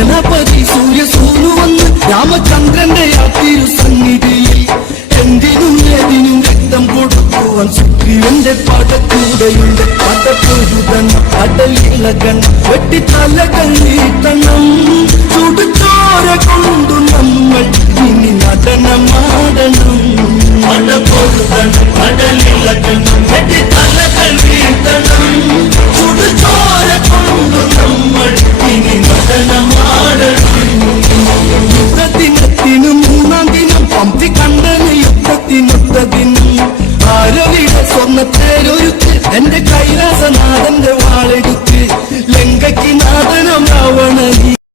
സേനാപതി സൂര്യസൂനു വന്ന് രാമചന്ദ്രന്റെ ആ തിരുസന്നിധിയിൽ എന്തിനും ഏതിനും രക്തം കൊടുക്കുവാൻ സുഗ്രീവന്റെ പടക്കൂടെയുണ്ട്. പടപ്പൊരുതണം കടലിളകണം വെട്ടിത്തലകങ്ങൾ